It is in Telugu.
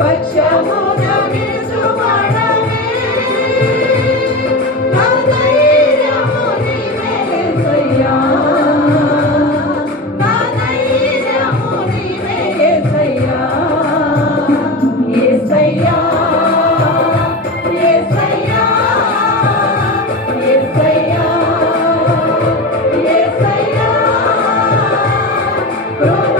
పక్షము Lord.